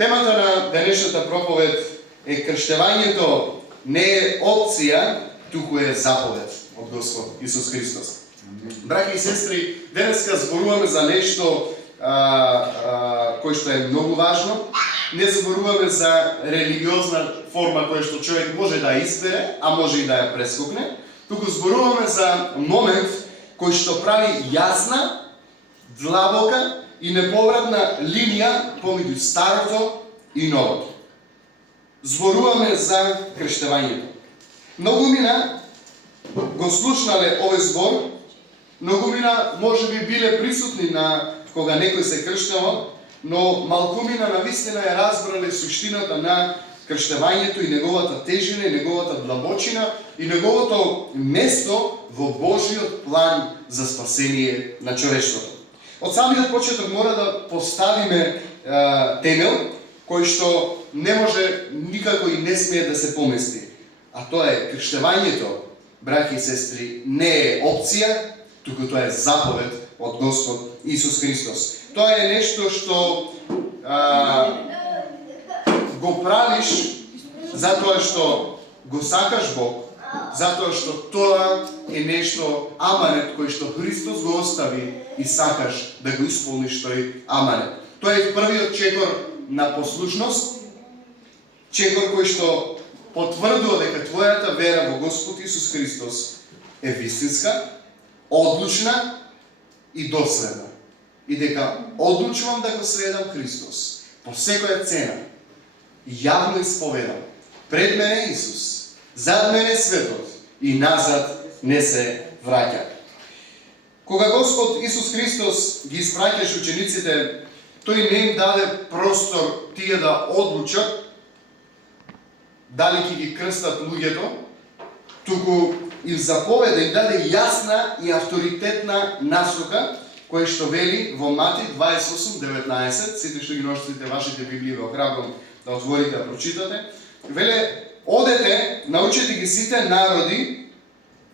Темата на денешната проповед е крштевањето не е опција, туку е заповед од Господ Исус Христос. Браќи и сестри, денеска зборуваме за нешто кој што е многу важно. Не зборуваме за религиозна форма која што човек може да избере, а може и да ја прескокне. Туку зборуваме за момент кој што прави јасна, длабока и неповратна линија помеѓу старото и новото. Зборуваме за крштевањето. Многумина го слушнале овој збор, многумина можеби биле присутни на кога некој се крштевал, но малкумина навистина ја разбрале суштината на крштевањето и неговата тежина, и неговата длабочина, и неговото место во Божиот план за спасение на човештвото. Од самиот почеток мора да поставиме темел кој што не може никако и не смее да се помести. А тоа е крштевањето, браќи и сестри, не е опција, туку тоа е заповед од Господ Исус Христос. Тоа е нешто што го правиш затоа што го сакаш Бог, затоа што тоа е нешто аманет кој што Христос го остави и сакаш да го исполниш тој аманет. Тоа е првиот чекор на послушност, чекор кој што потврдува дека твојата вера во Господ Исус Христос е вистинска, одлучна и доследна. И дека одлучувам да го следам Христос по секоја цена. Јавно исповедам. Пред мене Исус, зад мене светот и назад не се враќа. Кога Господ Исус Христос ги испраќаше учениците, тој не им даде простор тие да одлучат дали ќе ги крстат луѓето, туку им заповеда, им даде јасна и авторитетна насока, кој што вели во Мати 28:19, сите што ги носите вашите Библии, ве охрабрувам да отворите да прочитате. Веле, одете, научете ги сите народи,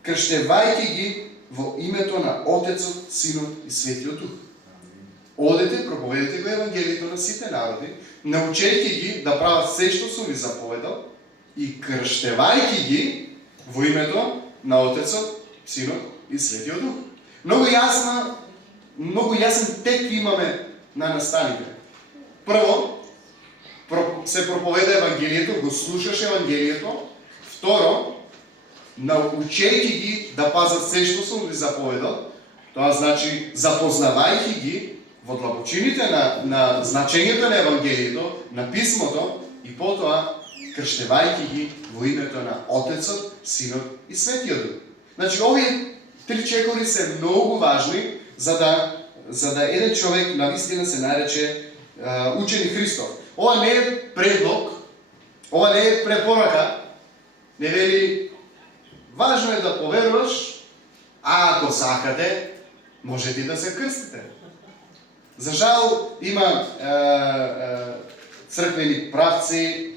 крштевајќи ги во името на Отецот, Синот и Светиот Дух. Одете, проповедете го Евангелието на сите народи, научејќи ги да прават се што сум ви заповедал и крштевајќи ги во името на Отецот, Синот и Светиот Дух. Многу јасен текст имаме на настаните. Прво, се проповеда Евангелието, го слушаш Евангелието. Второ, научејќи ги да пазат се што сум ви заповедал. Тоа значи запознавајќи ги во длабочините на значењето на Евангелието, на писмото, и потоа крштевајќи ги во името на Отецот, Синот и Светиот Дух. Значи, овие три чекори се многу важни за да еден човек навистина се нарече ученик Христов. Ова не е предлог, ова не е препорака, не вели важно е да поверуваш, а ако сакате, можете да се крстите. За жал има црквени правци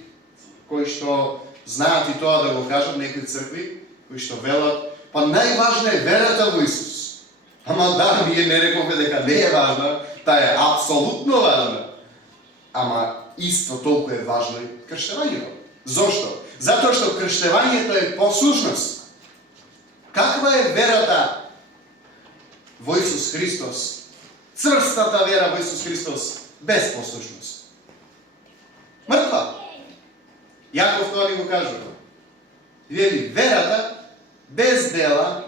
кои што знаат и тоа да го кажат, некои цркви кои што велат, па најважна е верата во Исус. Ама да, ние не рековме дека не е важна, таа е апсолутно важна. Ама исто толку е важно и крштевањето. Зошто? Затоа што крштевањето е послушност. Каква е верата во Исус Христос? Црстата вера во Исус Христос без послушност. Мртва. Јаков тоа ни го кажува. Вели, верата без дела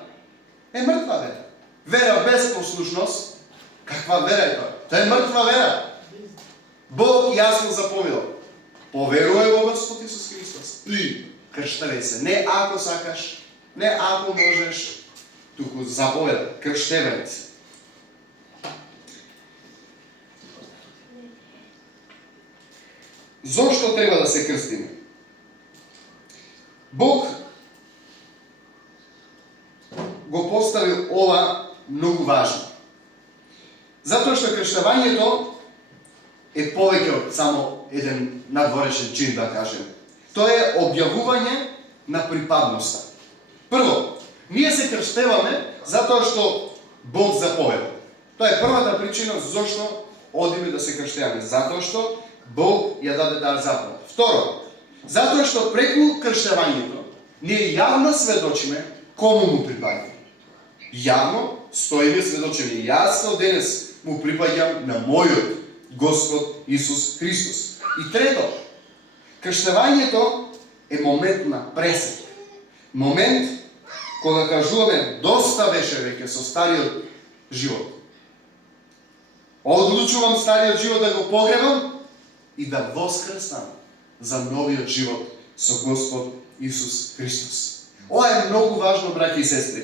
е мртва вера. Вера без послушност, каква вера е тоа? Тоа е мртва вера. Бог јасно заповедал. Поверувај во Господ Исус Христос и крштевај се. Не ако сакаш, не ако можеш, туку заповедал, крштевај се. Зошто треба да се крстиме? Бог го поставил ова многу важно. Затоа што крштевањето е повеќе од само еден надворешен чин, да кажем. Тоа е објавување на припадноста. Прво, ние се крштеваме затоа што Бог заповеда. Тоа е првата причина зошто одиме да се крштеваме. Затоа што Бог ја даде таа заповед. Второ, затоа што преку крштевањето ние јавно сведочиме кому му припаѓаме. Јавно стоиме сведочиме. Јас од денес му припаѓам на мојот Господ Исус Христос. И трето, крштевањето е момент на пресек. Момент кога кажуваме доста беше веќе со стариот живот. Одлучувам стариот живот да го погребам и да воскреснам за новиот живот со Господ Исус Христос. Ова е многу важно, браќи и сестри.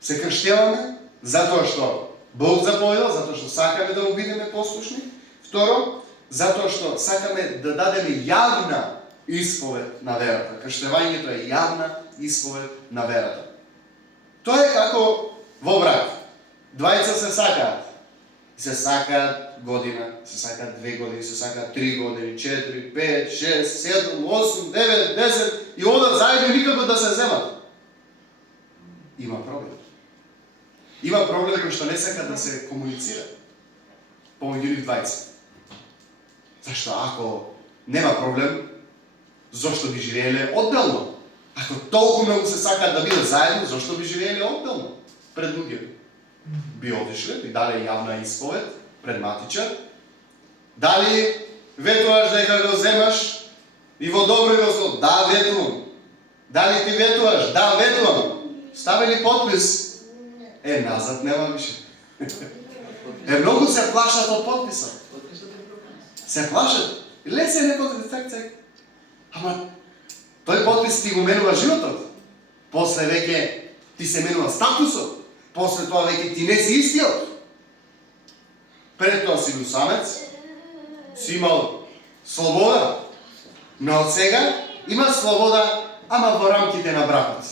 Се крштеваме затоа што Бог заповедал, затоа што сакаме да му бидеме послушни. Второ, затоа што сакаме да дадеме јавна исповед на верата. Крштевањето е јавна исповед на верата. Тоа е како во брак. Двајца се сакаат. Се сакаат година, се сакаат 2 години, се сакаат 3 години, 4, 5, 6, 7, 8, 9, 10 и одат заедно никако да се земат. Има проблем. Има проблем кој што не сака да се комуницира помеѓу нив двајца. Зашто ако нема проблем, зошто би живееле одделно? Ако толку многу се сакаат да бидат заедно, зошто би живееле одделно пред луѓе? Би одишле, би дале јавна исповед пред матичар. Дали ветуваш дека го земаш и во добро и во зло? Да, ветувам. Дали ти ветуваш? Да, ветувам. Ставили подпис? Назад нема више. Многу се плашат од подписот. Се плашат. Лесе не подпис, цак. Ама, тој подпис ти го менува животот. После веќе ти се менува статусот. После тоа веќе ти не си истиот. Пред тоа си самец, си имал слобода. Но од сега има слобода, ама во рамките на бракот.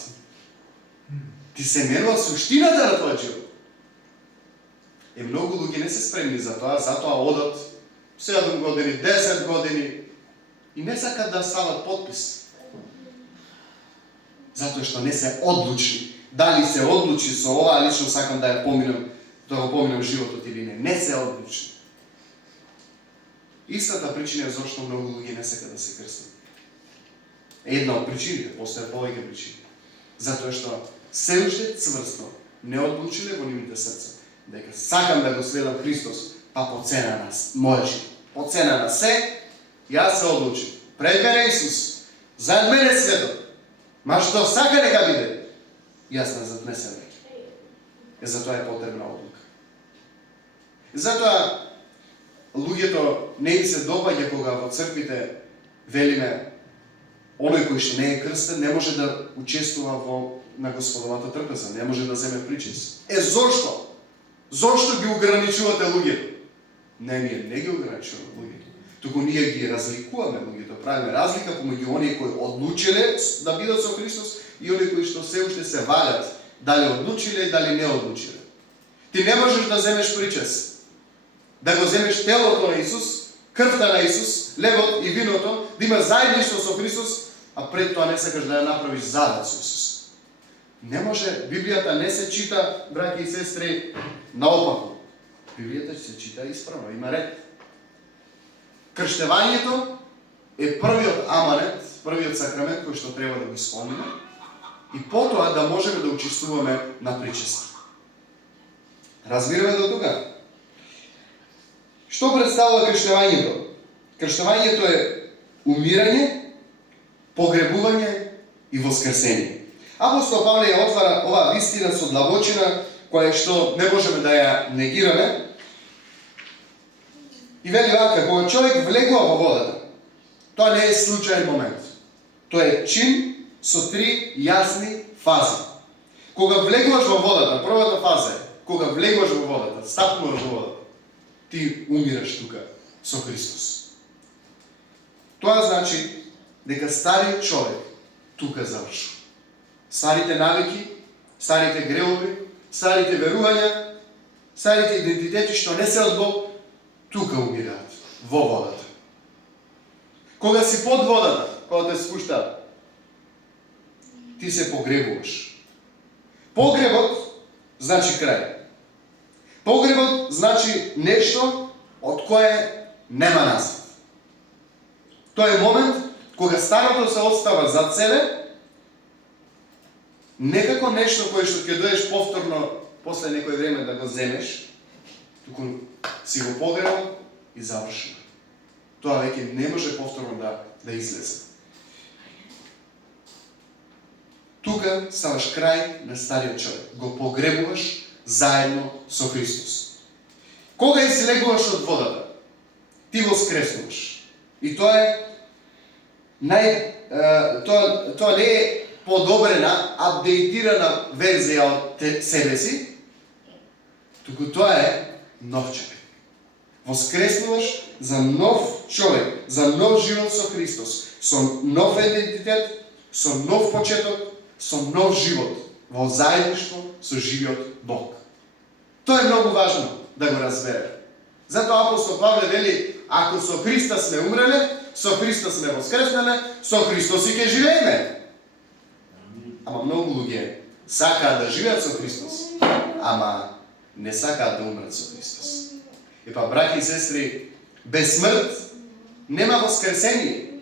Ти се менува суштината на твојот живот. Многу луѓе не се спремни за тоа, затоа одат 7 години, 10 години и не сакат да стават подпис. Затоа што не се одлучи. Дали се одлучи со ова, лично сакам да ја поминам, да го поминам животот или не. Не се одлучи. Истата причина е зашто многу луѓе не сакат да се крстат. Една од причините, постоја повеќе причини. Затоа што се уште цврсто не одлучиле во нивните срца дека сакам да го следам Христос, па по цена на мојот живот. По цена на се, јас се одлучив. Пред мене Исус, зад мене светот. Ма што сака нека биде, јас назад не се веќе. Затоа е потребна одлука. Затоа луѓето не им се допаѓа кога во црквите велиме оној кој што не е крстен не може да учествува на Господовата трпеза, не може да земе причест. Зошто? Зошто ги ограничувате луѓето? Ние не ги ограничуваме луѓето. Туку ние ги разликуваме луѓето, правиме разлика помеѓу оние кои одлучиле да бидат со Христос и оние кои што се уште се валят, дали одлучиле и дали не одлучиле. Ти не можеш да земеш причест, да го земеш телото на Исус, крвта на Исус, лебот и виното, да има заедништво со Христос, а пред тоа не сакаш да ја направиш завет со Исус. Не може, Библијата не се чита, браќи и сестри, наопаку. Библијата се чита исправно, има ред. Крштевањето е првиот аманет, првиот сакрамент кој што треба да го исполниме и потоа да можеме да учествуваме на причест. Разбираме до тука? Што представува крштевањето? Крштевањето е умирање, погребување и воскресение. Апостол Павле ја отвара оваа вистина со длабочина, која што не можеме да ја негираме. И вели вака, кога човек влегува во водата, тоа не е случаен момент. Тоа е чин со 3 јасни фази. Кога влегуваш во водата, првата фаза е, кога влегуваш во водата, стапнуваш во водата, ти умираш тука со Христос. Тоа значи дека стариот човек тука завршува. Старите навики, старите гревови, старите верувања, старите идентитети што не се од Бог, тука умираат, во водата. Кога си под водата, кога те спуштаат, ти се погребуваш. Погребот значи крај. Погребот значи нешто од кое нема назад. Тој е момент кога старото се остава зад себе, некако нешто кое што ќе доеш повторно после некој време да го земеш, туку си го погребал и завршено. Тоа веќе не може повторно да излезе. Тука ставаш крај на стариот човек. Го погребуваш заедно со Христос. Кога излегуваш од водата, ти воскреснуваш. И тоа не е подобрена, апдейтирана верзија од себе си, туку тоа е нов човек. Воскреснуваш за нов човек, за нов живот со Христос, со нов идентитет, со нов почеток, со нов живот во заедништво со живиот Бог. Тоа е многу важно да го разбереме. Затоа апостол Павле вели, ако со Христа сме умреле, со Христа сме воскреснеле, со Христос и ќе живееме. Ама многу луѓе сакаат да живеат со Христос, ама не сакаат да умрат со Христос. Епа, браќи и сестри, без смрт нема воскресение.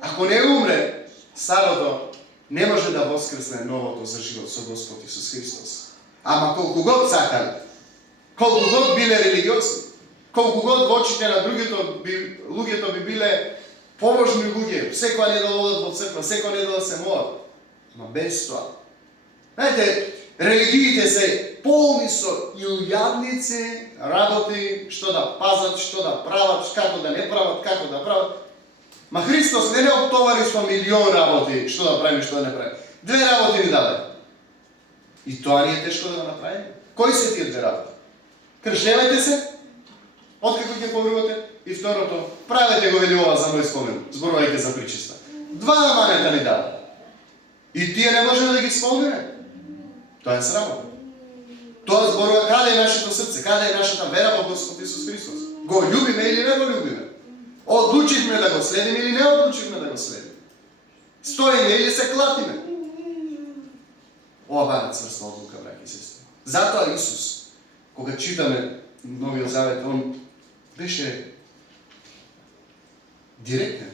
Ако не умре старото, не може да воскресне новото за живот со Господ Исус Христос. Ама колку год сакали, колку год биле религиозни, колку год во очите на луѓето би биле побожни луѓе, секоја недела одат во црква, секоја недела се молат. Ама без тоа. Знаете, религиите се полни со илјадници работи, што да пазат, што да прават, како да не прават, како да прават. Ма Христос не оптовари со милион работи, што да правим, што да не правим. 2 работи ни даде. И тоа ни е тешко да го направиме. Кои се тие 2 работи? Кршевајте се, откако ќе помрувате, и второто, правете го вели ова за мој спомен, зборувајте за причиста. 2 аманета ни даде. И тие не можеме да ги исполниме. Тоа е срамота. Тоа зборува каде е нашето срце, каде е нашата вера во Господ Исус Христос. Го љубиме или не го љубиме? Одлучивме да го следиме или не одлучивме да го следиме? Стоиме или се клатиме? Ова бара цврста одлука, браќи и сестри. Затоа Исус, кога читаме Новиот Завет, он беше директен.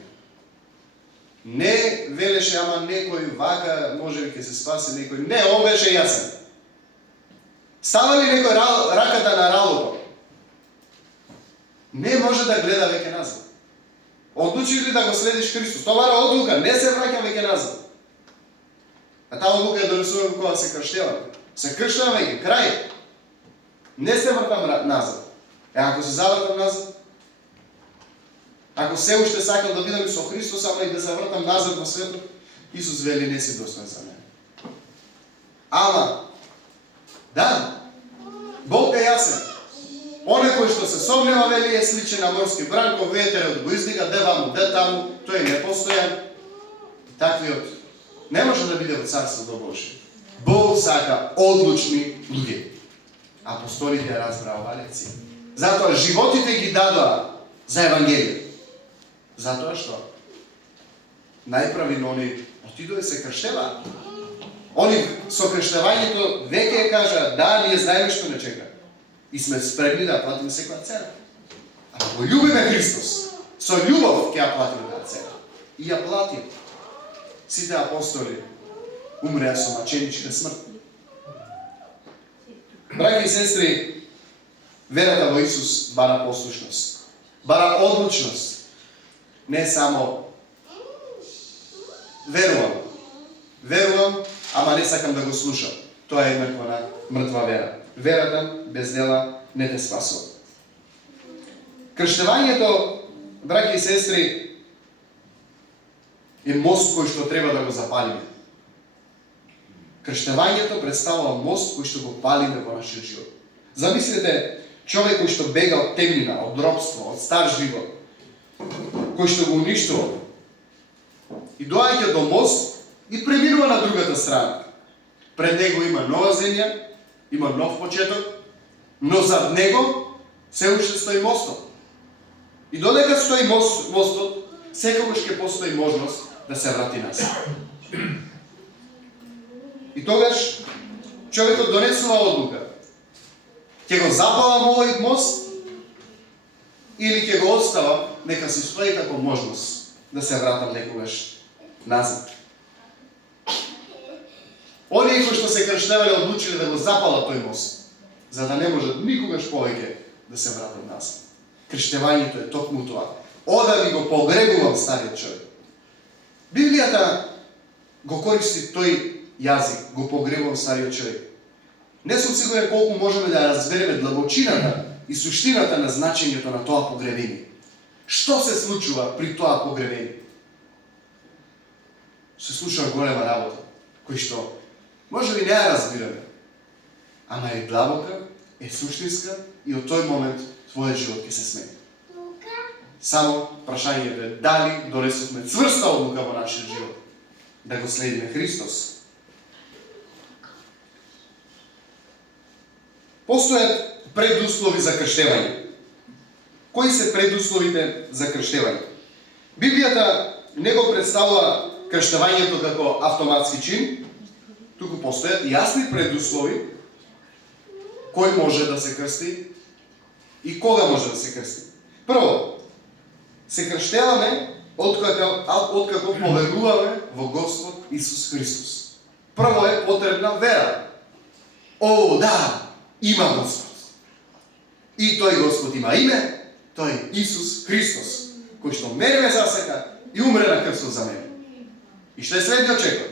Не велеше, ама некој вака, може би ќе се спаси некој. Не, он беше јасен. Става ли некој раката на ралото? Не може да гледа веќе назад. Одлучиш ли да го следиш Христос? Тоа бара одлука, не се враќам веќе назад. А таа одлука е донесувана кога се крштеваме. Се крштеваме веќе, крај. Не се вртам назад. Ако се завртам назад, ако се уште сакам да бидам со Христос, ама и да се вртам назад во светот, Исус вели не си достоен за мене. Ама, да, Бог е јасен. Оне кој што се сомнева, вели, е сличен на морски бранков, ветерот го издига, де ваму, де таму, тој не постојан. Таквиот не може да биде во Царството Божие. Бог сака одлучни луѓе. Апостолите разбраа оваа лекција. Затоа животите ги дадоа за Евангелие. Затоа што најправилно они отидоа и се крштеваа. Они со крштевањето веќе кажа, да, ние знаеме што не чека. И сме спремни да платиме секоја цена. Ако љубиме Христос, со љубов ќе ја платиме таа цена. И ја платиме. Сите апостоли умреа со маченичка смрт. Браќи и сестри, верата во Исус бара послушност, бара одлучност. Не само верувам, ама не сакам да го слушам. Тоа е еднаква на мртва вера. Верата без дела не те спасува. Крштевањето, браќи и сестри, е мост кој што треба да го запалиме. Крштевањето представува мост кој што го палиме во нашиот живот. Замислете човек кој што бега од темнина, од робство, од стар живот, кој што го уништува и доаѓа до мост и преминува на другата страна. Пред него има нова земја, има нов почеток, но зад него се уште стои мостот. И додека стои мостот, секогаш ќе постои можност да се врати назад. И тогаш човекот донесува одлука. Ќе го запалам овој мост или ќе го оставам, нека си стои како можност да се вратам некогаш назад. Оние кои што се крштевале одлучиле да го запалат тој мост, за да не можат никогаш повеќе да се вратат назад. Крштевањето е токму тоа. Ода ви го погребувам стариот човек. Библијата го користи тој јазик, го погребувам стариот човек. Не сум сигурен колку можеме да разбереме длабочината и суштината на значењето на тоа погребение. Што се случува при тоа погребение? Се случува голема работа, кој што може би не ја разбираме, ама е длабока, е суштинска и од тој момент твојот живот ќе се смени. Само прашањето е дали донесовме цврста одлука во нашиот живот да го следиме Христос. Постојат предуслови за крштевање. Кои се предусловите за крштевање? Библијата не го представува крштевањето како автоматски чин, туку постојат јасни предуслови кој може да се крсти и кога може да се крсти. Прво, се крштеваме откако поверуваме во Господ Исус Христос. Прво е потребна вера. О, да, има Господ. И тој Господ има име, тој Исус Христос, кој што мене ме засека и умре на крстот за мене. И што е следниот чекор?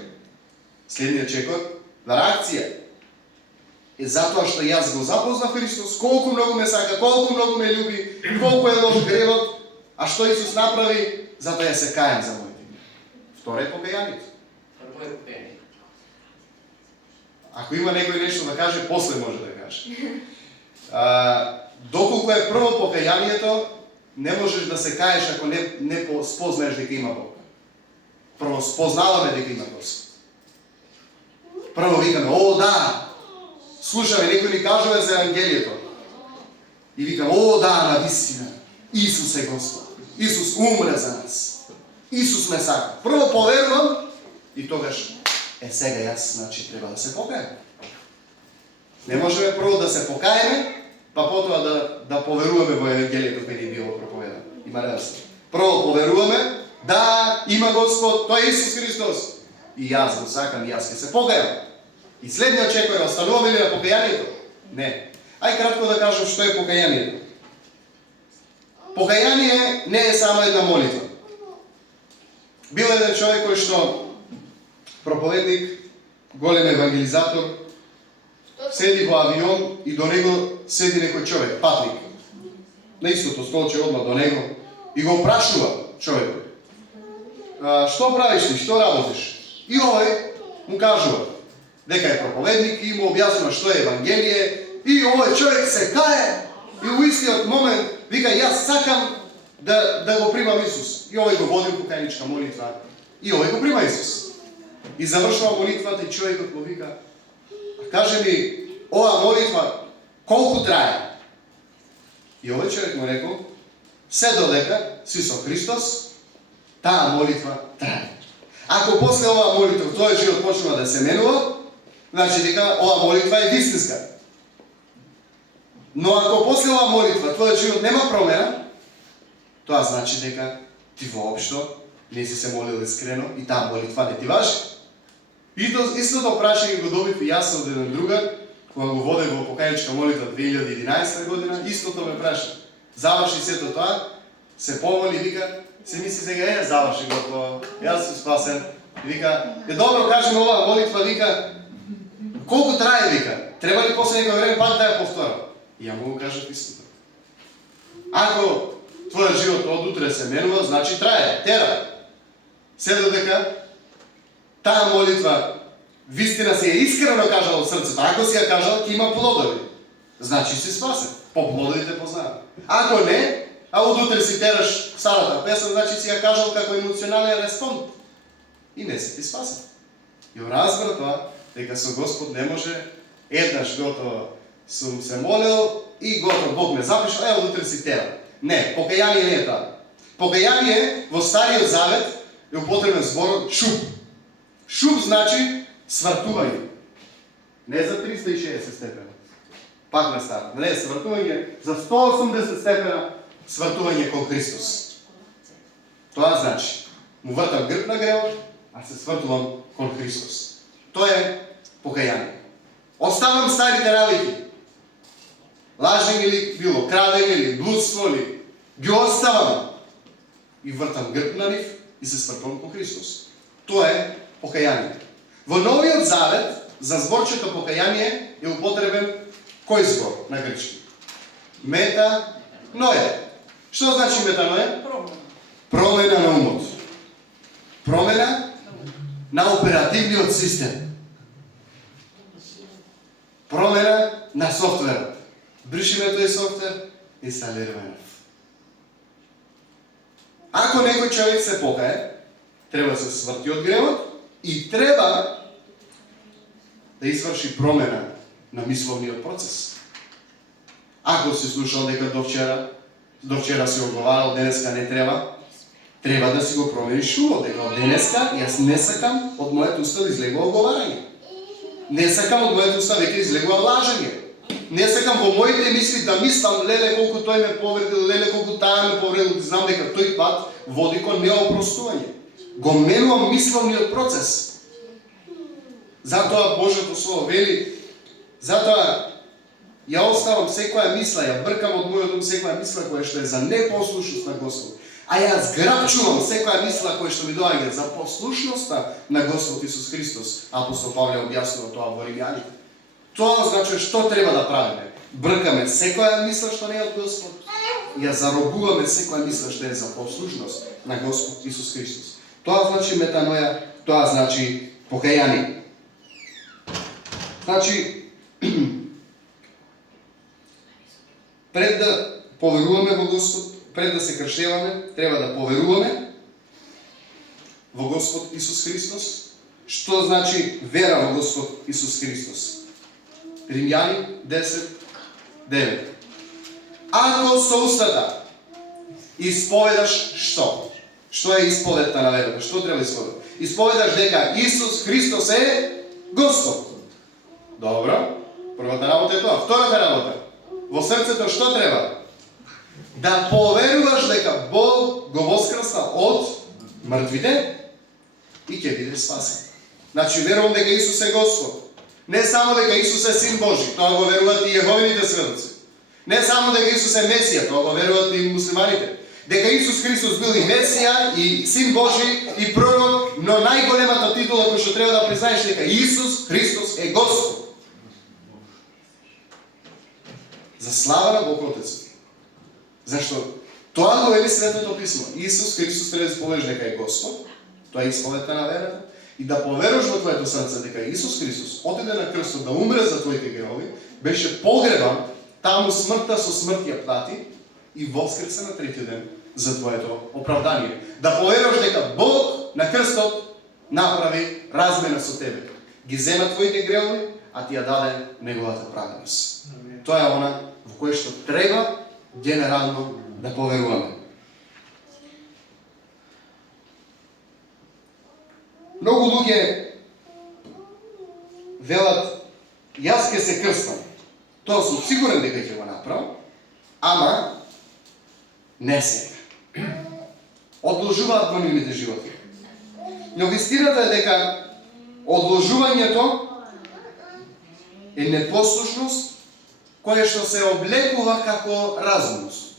Следниот чекор на реакција е затоа што јас го запознав Христос, колку многу ме сака, колку многу ме љуби, колку е лош гревот, а што Исус направи, затоа ја се каем за моите гревови. Второ е покајанието. Ако има некој нешто да каже, после може да каже. Доколку е прво покајанието, не можеш да се каеш ако не спознаеш дека има Бог. Прво спознаваме дека има Господ. Прво викаме, о да, слушаме, некој ни кажува за Евангелието. И викаме, о да, навистина, Исус е Господ. Исус умре за нас. Исус ме сака. Прво поверувам и тогаш, сега јас, значи, треба да се покајам. Не можеме прво да се покаеме, па потоа да поверуваме во Евангелието кој ни било проповедано. Има разлика. Прво поверуваме, да, има Господ, тој е Исус Христос. И јас го сакам, и јас ќе се покајам. И следниот чекор е, остануваме ли на покајанието? Не. Ај кратко да кажам што е покајанието. Покаяние не е само една молитва. Бил еден човек кој што проповедник, голем евангелизатор, седи во авион и до него седи некој човек, патник. На истото столче одма до него и го прашува човекот. Што правиш ли, што работиш? И овој му кажува дека е проповедник и му објаснува што е Евангелие и овој човек се кае и во истиот момент вика јас сакам да го примам Исус. И овој го води покајничка молитва и овој го прима Исус. И завршува молитвата и човекот му вика, каже ми, ова молитва колку трае? И овој човек му рекол, се додека си со Христос, таа молитва трае. Ако после оваа молитва твојот живот почнува да се менува, значи дека оваа молитва е вистинска. Но ако после оваа молитва твојот живот нема промена, тоа значи дека ти воопшто не си се молил искрено и таа молитва не ти важи. Истото прашање го добив и јас од еден другар, кога го водев во покајничка молитва 2011 година, истото ме праша. Заврши сето тоа, се помоли, вика, се мисли сега заврши го, јас сум спасен. Вика, добро, кажем оваа молитва, вика, колку трае, вика, треба ли после некој време пак да ја повторам? И ја му го кажат истото. Ако твојот живот од утре се менува, значи трае, тера. Се додека таа молитва вистина си е искрено кажала од срцето. Ако си ја кажала, ќе има плодови. Значи си спасен. По плодовите познава. Ако не, а од утре си тераш старата песен, значи си ја кажал како емоционален респонд. И не си ти спасен. И разбра тоа, дека со Господ не може еднаш готово сум се молил и готово Бог ме запишал, од утре си тера. Не, покаяние не е тоа. Покаяние во Стариот Завет е употребен зборот шуб. Шуб значи свртување. Не за 360 степена. Пак ме стара. Не, свртување за 180 степена свртување кон Христос. Тоа значи, му вртам грб на гревот, а се свртувам кон Христос. Тоа е покаяние. Оставам старите навики. Лажење ли било, крадење ли, блудство ли, ги оставам и вртам грб на нив и се свртувам кон Христос. Тоа е покаяние. Во Новиот Завет за зборчето покаяние е употребен кој збор на грчки? Метаноја. Што значи метаноја? Промена на умот. Промена на оперативниот систем. Промена на софтверот. Бришиме тој софтвер и инсталираме нов. Ако некој човек се покае, треба да се сврти од гревот и треба да изврши промена на мисловниот процес. Ако си слушал дека до вчера си оговарал, денеска не треба, треба да си го промениш увод, дека од денеска јас не сакам од мојот уста да излегува оговарање. Не сакам од мојот уста веќе излегува лажење. Не сакам во моите мисли да мислам, леле колку тој ме повредил, леле колку таа ме повредил, знам дека тој пат води кон неопростување. Го менувам мисловниот процес. Затоа Божјото Слово вели, затоа ја оставам секоја мисла, ја бркам од мојот ум секоја мисла која што е за непослушност на Господ. А ја зграбчувам секоја мисла која што ми доаѓа за послушноста на Господ Исус Христос. Апостол Павле објаснува тоа во Римјаните. Тоа означува што треба да правиме. Бркаме секоја мисла што не е од Господ. Ја заробуваме секоја мисла што е за послушност на Господ Исус Христос. Тоа значи метаноја, тоа значи покаяние. Значи, пред да поверуваме во Господ, пред да се крштеваме, треба да поверуваме во Господ Исус Христос. Што значи вера во Господ Исус Христос? Римјани 10:9. Ако со устата исповедаш што? Што е исповедта на верата? Што треба исповедаш? Исповедаш дека Исус Христос е Господ. Добро. Првата работа е тоа. Втората работа. Во срцето што треба? Да поверуваш дека Бог го воскресна од мртвите и ќе биде спасен. Значи верувам дека Исус е Господ. Не само дека Исус е Син Божи, тоа го веруваат и јеговините сведоци. Не само дека Исус е Месија, тоа го веруваат и муслиманите. Дека Исус Христос бил и Месија, и Син Божи, и пророк, но најголемата титула која што треба да признаеш дека Исус Христос е Господ. За слава на Бог Отец. Зашто тоа го вели Светото Писмо. Исус Христос треба да исповедаш дека е Господ, тоа е исповедта на верата, и да поверуваш во твоето срце дека Исус Христос отиде на крстот да умре за твоите гревови, беше погребан, таму смртта со смрт ја плати и воскресе на трети ден за твоето оправдание. Да поверуваш дека Бог на крстот направи размена со тебе. Ги зема твоите гревови, а ти ја даде неговата праведност. Тоа е она во кое што треба генерално да поверуваме. Многу луѓе велат, јас ќе се крстам. Тоа сум сигурен дека ќе го направам, ама не сега. Одложуваат го нивните животи. Но вистината е дека одложувањето е непослушност која што се облекува како разумност.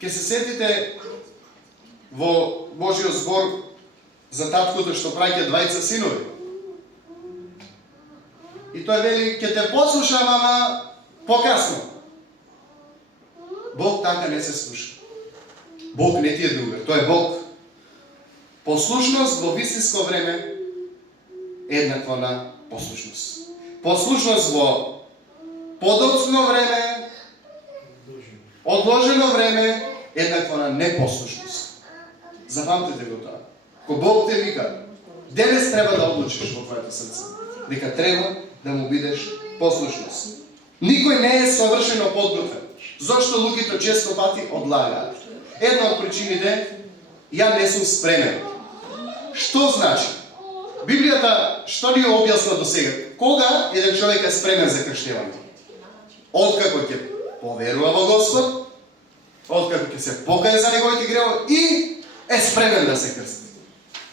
Ке се сетите во Божиот збор за таткото што праќа двајца синови. И тој вели, ќе те послушам, ама покасно. Бог така не се слуша. Бог не ти е другар, тој е Бог. Послушност во вистинско време е еднаква на послушност. Послушност во подоцно време, одложено време, еднаква на непослушност. Запамтете го тоа. Ко Бог те вика, денес треба да одлучиш во твоето срце, дека треба да му бидеш послушност. Никој не е совршено подготвен. Зошто луѓето често пати одлагаат? Една од причините, ја не сум спремен. Што значи? Библијата што ни објасна до сега? Кога еден човек е спремен за крштевање? Откако ќе поверува во Господ, откако ќе се покае за неговите гревови и е спремен да се крсти.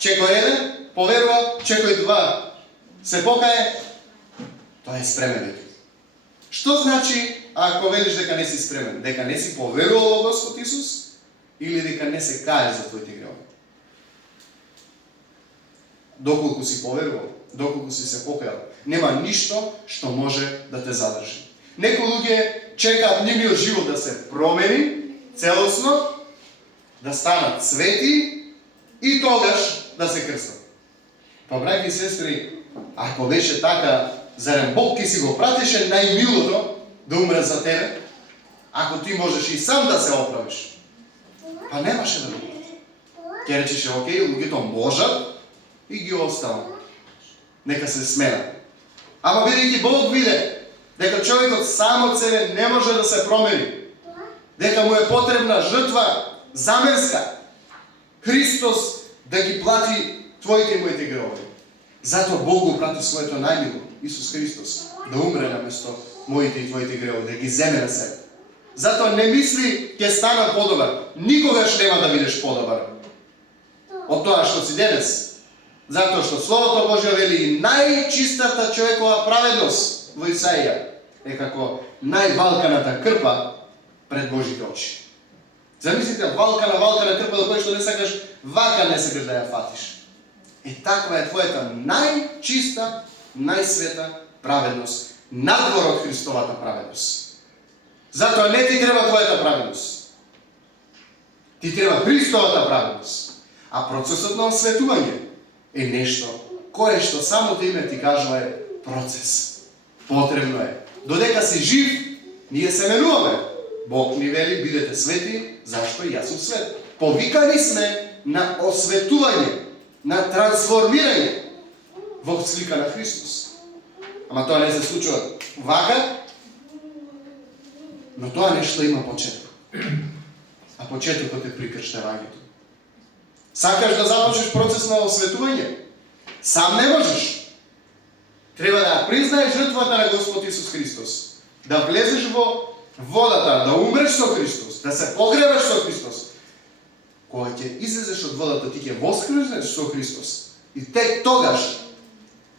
Чекој 1 поверува, чекој 2 се покае, тој е спремен дека. Што значи ако велиш дека не си спремен? Дека не си поверувал во Господ Исус или дека не се каеш за твоите гревови? Доколку си поверувал, доколку си се покајал, нема ништо што може да те задржи. Некои луѓе чекаат нивниот живот да се промени целосно, да станат свети и тогаш да се крстат. Па, браќи и сестри, ако беше така, зарем Бог ќе си го пратеше најмилото да умре за тебе, ако ти можеш и сам да се оправиш? Па немаше да го прати. Ќе речеше, окей, луѓето можат и ги оставам. Нека се смена. Ама бидејќи Бог виде дека човекот сам од себе не може да се промени, дека му е потребна жртва заменска, Христос да ги плати твоите и моите гревови. Затоа Бог го прати своето најмило, Исус Христос, да умре на место моите и твоите гревови, да ги земе на себе. Затоа не мисли ќе стана подобар. Никогаш нема да бидеш подобар од тоа што си денес. Затоа што Словото Божјо вели најчистата човекова праведност во Исаија е како највалканата крпа пред Божите очи. Замислите, валкана крпа до кој што не сакаш, вака не сакаш да ја фатиш. Е таква е твојата најчиста, најсвета праведност, надвор од Христовата праведност. Затоа не ти треба твојата праведност. Ти треба Христовата праведност. А процесот на осветување е нешто кое што самото име ти кажува е процес. Потребно е. Додека си жив, ние се менуваме. Бог ни вели, бидете свети, зашто и јас сум свет. Повикани сме на осветување, на трансформирање во слика на Христос. Ама тоа не се случува вака, но тоа нешто има почеток. А почетокот е при крштевањето. Сакаш да започнеш процес на осветување? Сам не можеш. Треба да признаеш жртвата на Господ Исус Христос, да влезеш во водата, да умреш со Христос, да се погребаш со Христос. Кога ќе излезеш од водата, ти ќе воскреснеш со Христос. И тек тогаш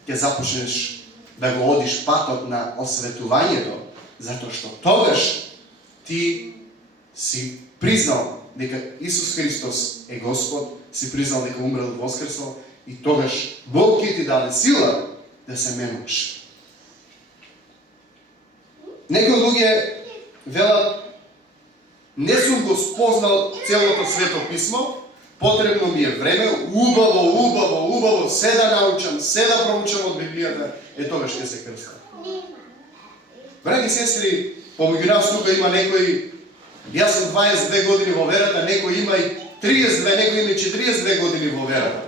ќе започнеш да го одиш патот на осветувањето, затоа што тогаш ти си признал дека Исус Христос е Господ, си признал дека умрел и воскреснал, и тогаш Бог ќе ти даде сила да се менуваш. Некои луѓе велат, не сум го спознал целото Свето писмо, потребно ми е време, убаво, се да научам, се да проучам од Библијата, е тогаш ќе се крстам. Браќи и сестри, помеѓу нас тука има некои, јас сум 22 години во верата, некои има и 32, некои има и 42 години во верата.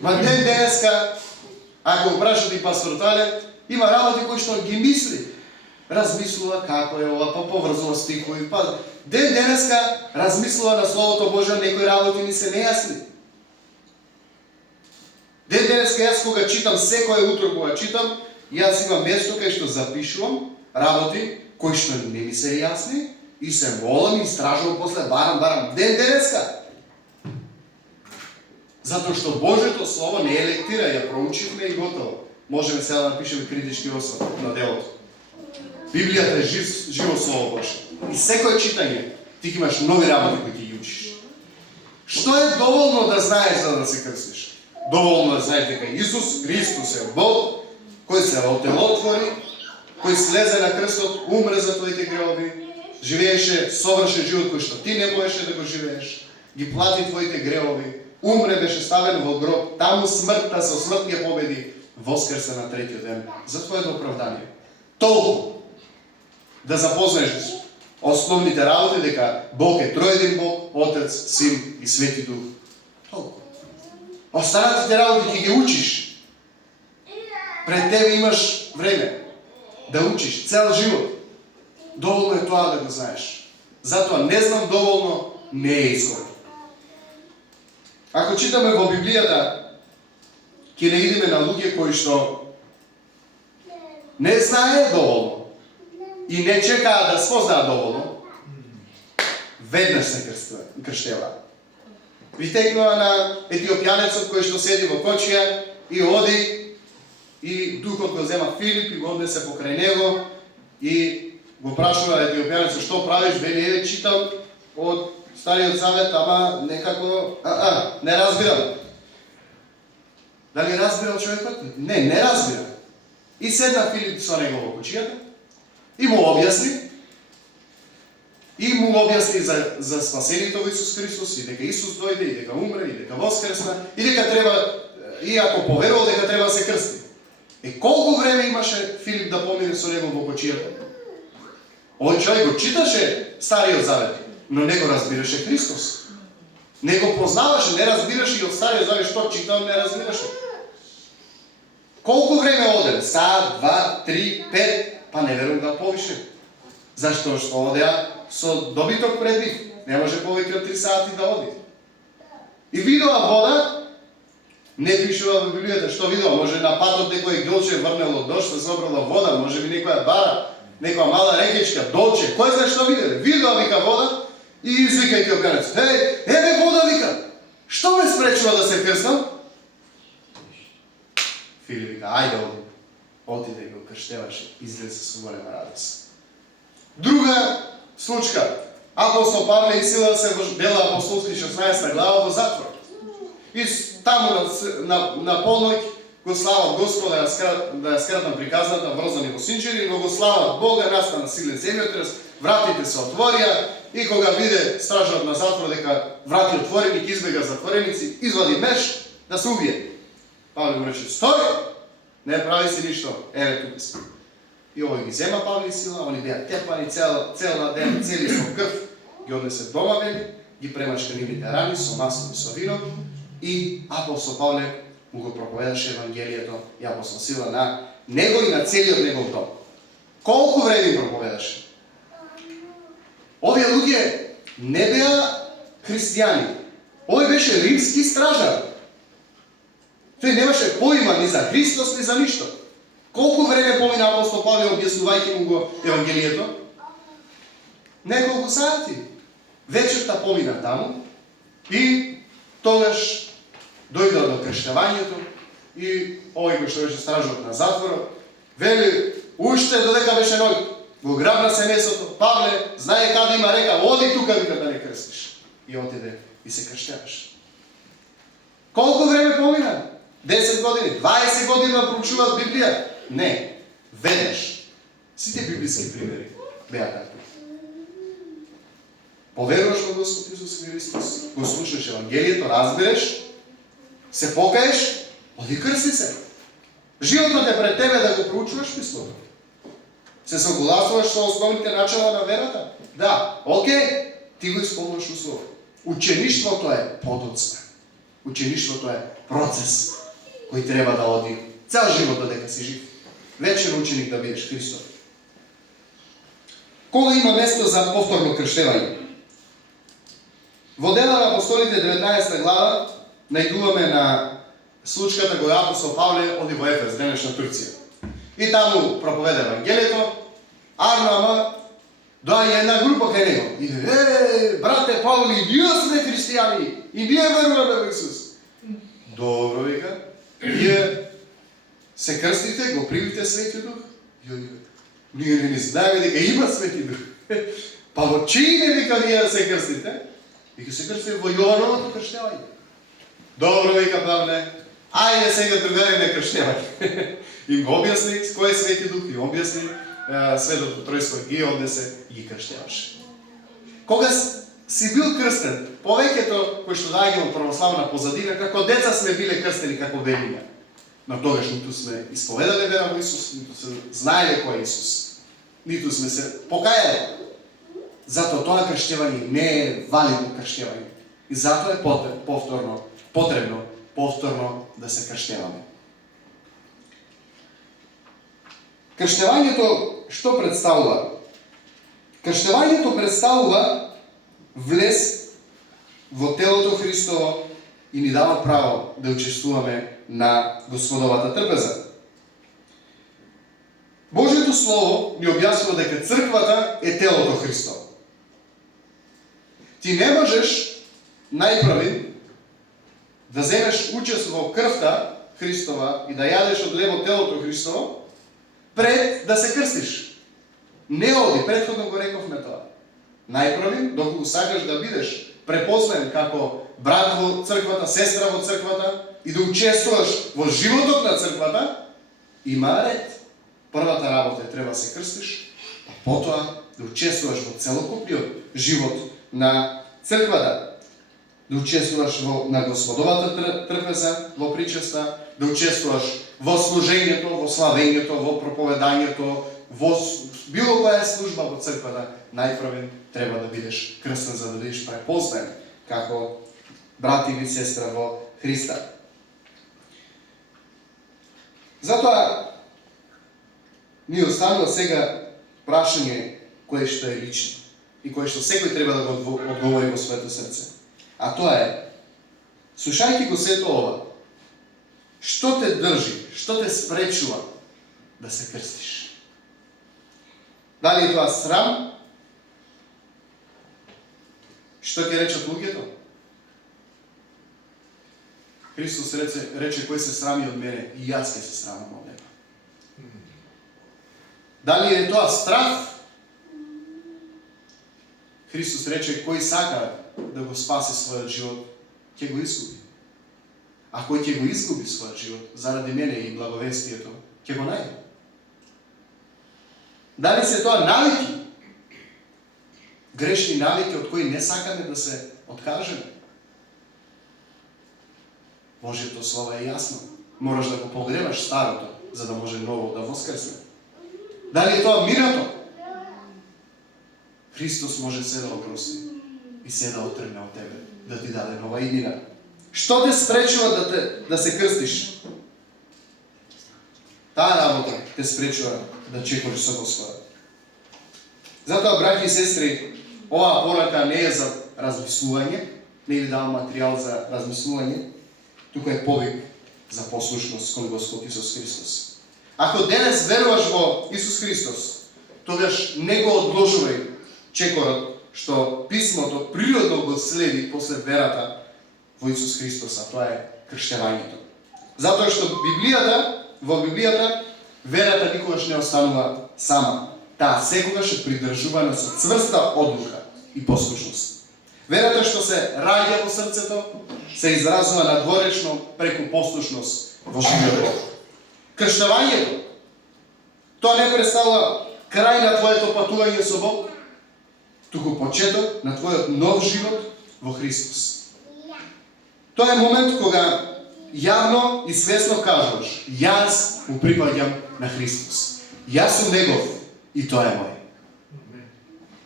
Ма ден денеска, ако прашате и пастор Тале, има работи кои што ги мисли. Размислува како е ова, па поврзува стихови, па ден денеска размислува на Словото Божјо, некои работи ни се нејасни. Ден денеска јас кога читам, секој утро кога читам, јас имам место кај што запишувам работи кои што не ми се јасни и се молам и истражувам после барам ден денеска. Затоа што Божјото Слово не е лектира, ја проучивме и готово. Можеме сега да напишеме критички осврт на делото. Библијата е живо Слово Божје. И секој читање, ти имаш нови работи кои ги учиш. Што е доволно да знаеш за да се крстиш? Доволно да знаеш дека Исус Христос е Бог, кој се отелотвори, кој слезе на крстот, умре за твоите гревови, живееше совршен живот кој што ти не можеше да го живееш, ги плати твоите гревови, умре, беше ставен во гроб, таму смртта со смрт ја победи, воскресе на третиот ден за твоето оправдание. Толку да запознаеш основните работи дека Бог е троедин Бог, Отец, Син и Свети Дух. Толку. Останатите работи ќе ги учиш. Пред тебе имаш време да учиш цел живот. Доволно е тоа да го знаеш. Затоа не знам доволно не е изгодно. Ако читаме во Библијата, ќе не видиме на луѓе кои што не знае доволно. и не чекаа да спознаат доволно, веднаш се крштеваа. Витекнува на етиопјанецот кој што седи во кочија и оди и духот го зема Филип и го однесе покрај него и го прашува етиопјанецот што правиш, вели еве читам од Стариот Завет, ама некако не разбирам. Дали разбирал човекот? Не разбира. И седна Филип со него во куќијата и му објасни за спасението во Исус Христос и дека Исус дојде и дека умре и дека воскресна и дека треба, и ако поверувал, дека треба да се крсти. И колку време имаше Филип да помине со него во куќијата? Овој човек го читаше Стариот Завет, но не го разбираше Христос. Не го познаваше, не разбираше и од Стариот Завет што читал, не разбираше. Колку време одел? Саат, 2, 3, 5, па не верувам да повише. Зашто што одеа со добиток пред нив. Не може повеќе од 3 сати да оди. И видела вода, не пишува во Библијата што видела, може на патот некој гјолче врнело дожд, се собрала вода, може би некоја бара, некоја мала рекичка, долче, кој знае што виделе? Видела, вика, вода и извика етиопјанец. Еве вода, вика. Што ме спречува да се крстам? Филип вика, ајде оди. Отиде и го крштеваше, излезе со голема радост. Друга случка. Апостол Павле и Сила се во Дела апостолски 16 глава во затвор. И таму на полноќ го слават Господа, да ја скратам приказната, врзани во синџири, но го слават Бога, настана силен земјотрес, вратите се отворија и кога виде стражот на затвор дека врати отворени, ќе избега затвореници, извади меч да се убие. Павле му рече, стој, не прави си ништо, еве тука си. И овој ги зема Павле и Сила, они беа тепани цел ден, цели со крв, ги однесе дома вели, ги премачка нивните рани со масло и со вино и апостол Павле му го проповедаше Евангелието и апостол Сила на него и на целиот негов дом. Колку време проповедаше? Овие луѓе не беа христијани. Овој беше римски стражар. Тој немаше поима ни за Христос, ни за ништо. Колку време помина апостол Павле објаснувајќи му го Евангелието? Неколку сати. Вечерта помина таму и тогаш дојдел до крштевањето и овој кој што беше стражот на затворот вели уште додека беше ноќ. Го грабна семејството, Павле, знае каде има река, оди тука вика да не крстиш. И отиде и се крштеваше. Колку време помина? 10 години, 20 години да проучуваат Библија? Не, веднаш. Сите библиски примери беа такви. Поверуваш во Господ Исус Христос, го слушаш Евангелието, разбереш, се покаеш, оди крсти се. Животот е пред тебе да го проучуваш Писмото. Се согласуваш со основните начала на верата? Да, окей, ти го исполнуваш услови. Учеништвото е подоцна. Учеништвото е процес кој треба да оди цел живот додека си жив. Вечен ученик да бидеш Христов. Кога има место за повторно крштевање? Во Дела на апостолите 19 глава најдуваме на случката кога апостол Павле оди во Ефес, денешна Турција. И таму проповеда Евангелието, ама доаѓа една група кај него. И брате Павле, и ние сме христијани, и ние веруваме во Исус. Добро, вика. Вие се крстите, го примите Свети Дух? Ние не знаеме дека има Свети Дух. Па во чиј вика вие да се крстите? Вика се крстите во Јовановото крштевање. Добро, вика Павле. Ајде сега другари не крштевање. И го објасни кој е Свети Дух, и објасни Светото Тројство ги однесе и ги крштеваше. Кога си бил крстен, повеќето кои што доаѓа од православна позадина, како деца сме биле крстени како бебиња. Но тогаш ниту сме исповедале вера во Исус, ниту се знаеле кој е Исус. Ниту сме се покајале. Затоа тоа крштевање не е валидно крштевање. И затоа е потребно повторно да се крштеваме. Крштевањето што представува? Крштевањето представува влез во телото Христово и ни дава право да учествуваме на Господовата трпеза. Божјото Божјото Слово ни објаснува дека црквата е телото Христово. Ти не можеш најпрви да земеш учество во крвта Христова и да јадеш од лебо телото Христово пред да се крстиш. Не оди, претходно го рековме тоа. Најпрви, доколку сакаш да бидеш препознаен како брат во црквата, сестра во црквата и да учествуваш во животот на црквата, има ред. Првата работа е треба да се крстиш, а потоа да учествуваш во целокупниот живот на црквата, да учествуваш на Господовата трпеза, во причеста, да учествуваш во служењето, во славењето, во проповедањето, во било која служба во црквата, најпрвен треба да бидеш крстен за да бидеш препознаен како брат или сестра во Христа. Затоа ни останува сега прашање кое што е лично и кое што секој треба да го одговори во своето срце. А тоа е, слушајќи го сето ова, што те држи, што те спречува да се крстиш? Дали е тоа срам? Што ќе речат луѓето? Христос рече кој се срами од мене, и јас ќе се срамам од него. Дали е тоа страв? Христос рече кој сака да го спаси својот живот, ќе го изгуби. А кој ќе го изгуби својот живот заради мене и благовестието, ќе го најде. Дали се тоа навики? Грешни навики од кои не сакаме да се откажеме? Божјото Слово е јасно. Мораш да го погребаш старото, за да може ново да воскресне. Дали е тоа минато? Христос може се да опрости и се да отргне од тебе, да ти даде нова иднина. Што те спречува да се крстиш? Таа работа те спречува да чекаш со Господа. Затоа, браќи и сестри, оваа порака не е за размислување, не ви дава материјал за размислување, тука е повик за послушност кон Господ Исус Христос. Ако денес веруваш во Исус Христос, тогаш не го одложувај чекорот што писмото природно го следи после верата во Исус Христос, а тоа е крштевањето. Затоа што во Библијата, верата никогаш не останува сама. Таа секогаш е придржувана со цврста одлука и послушност. Верата што се раѓа во срцето, се изразува надворечно преку послушност во животот. Крштевањето, тоа не представува крај на твоето патување со Бог, туку почеток на твојот нов живот во Христос. Тоа е момент кога јавно и свесно кажуваш: јас му припаѓам на Христос. Јас сум негов и тоа е мој.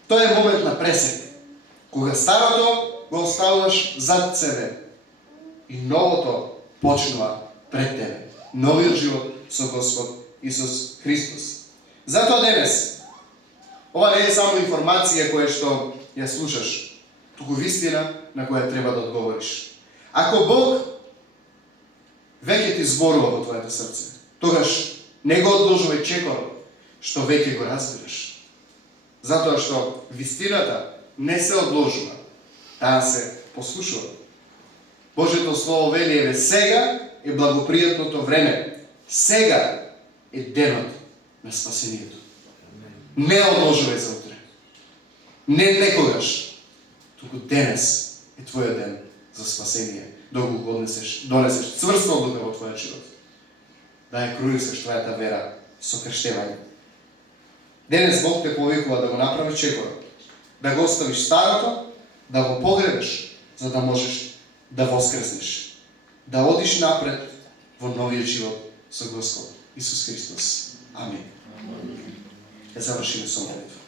Тоа е момент на пресек, кога старото го оставуваш зад себе и новото почнува пред тебе. Новиот живот со Господ Исус Христос. Затоа денес, ова не е само информација која што ја слушаш, туку вистина на која треба да одговориш. Ако Бог веќе ти зборува во твоето срце, тогаш не го одложувај чекорот што веќе го разбираш. Затоа што вистината не се одложува, таа се послушува. Божјото Слово вели: еве сега е благопријатното време, сега е денот на спасението. Не одложувај за утре. Не некогаш, туку денес е твојот ден за спасение. Доколку донесеш цврста одлука во твојот живот, да ја круисаш твојата вера со крштевање. Денес Бог те повикува да го направиш чекорот, да го оставиш старото, да го погребеш, за да можеш да воскреснеш, да одиш напред во новиот живот со Господ Исус Христос. Амин. Ја завршиме со молитва.